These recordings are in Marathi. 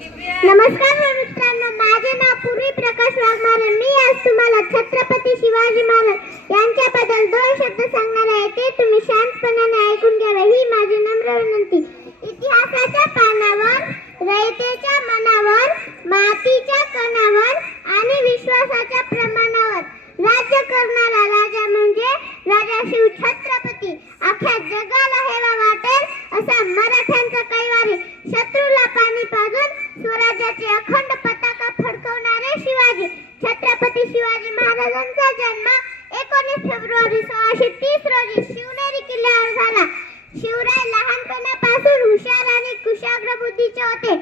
नमस्कार मित्रांनो, माझे नाव पूर्वी प्रकाश वाघमारे. मी आज तुम्हाला छत्रपती शिवाजी महाराज यांच्याबद्दल 2 शब्द सांगणार आहे. ते तुम्ही शांतपणाने ऐकून घ्यावे ही माझी नम्र विनंती. इतिहासाच्या पानावर, रयतेच्या मनावर, मातीच्या कणावर आणि विश्वासाच्या प्रमाणावर राज्य करणारा राजा म्हणजे राजा शिव छत्रपती. अख्ख्या जगाला हेवा वाटेल असा मराठ्यांचा कैवारी, शत्रूला पाणी पाजून स्वराज्याचे अखंड पताका फडकवणारे शिवाजी. छत्रपती शिवाजी महाराजांचा जन्म 19 फेब्रुवारी 1630 रोजी शिवनेरी किल्ल्यावर झाला. शिवराय लहानपणापासून हुशार आणि कुशाग्र बुद्धीचे होते.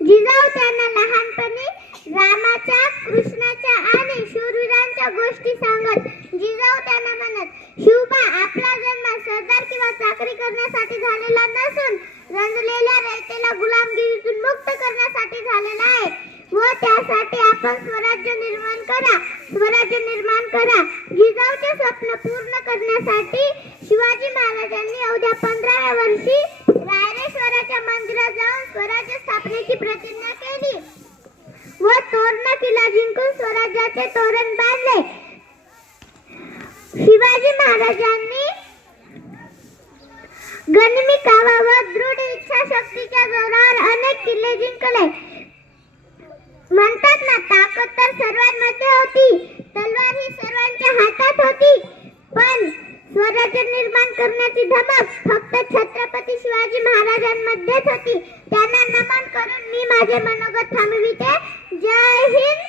जिजाऊ त्यांना लहानपणी रामाच्या, कृष्णाच्या आणि शूरवीरांच्या गोष्टी सांगत. जिजाऊ त्यांना म्हणत, शिवबा, आपला जन्म सरदार किंवा चाकरी करण्यासाठी झालेला नसून रंजलेल्या रयतेला गुलामगिरीतून मुक्त करण्यासाठी झालेला आहे व त्यासाठी आपण स्वराज्य निर्माण करा, स्वराज्य निर्माण करा. जिजाऊचे स्वप्न पूर्ण करण्यासाठी शिवाजी महाराजांनी अवघ्या 15व्या वर्षी रायरेश्वराच्या मंदिरात जाऊन स्वराज्य स्थापनेची प्रतिज्ञा केली व तोरणा किल्ला जिंकून स्वराज्याचे तोरण बांधले. शिवाजी महाराजांनी गनिमी कावा व दृढ इच्छाशक्तीच्या जोरावर अनेक किल्ले जिंकले. म्हणतात ना, ताकद तर सर्वांमध्ये होती, तलवार ही सर्वांच्या हातात होती, पण स्वराज्य निर्माण करण्याची धमक फक्त छत्रपती शिवाजी महाराजांमध्येच होती. त्यांना नमन करून मी माझे मनोगत थांबविते. जय हिंद.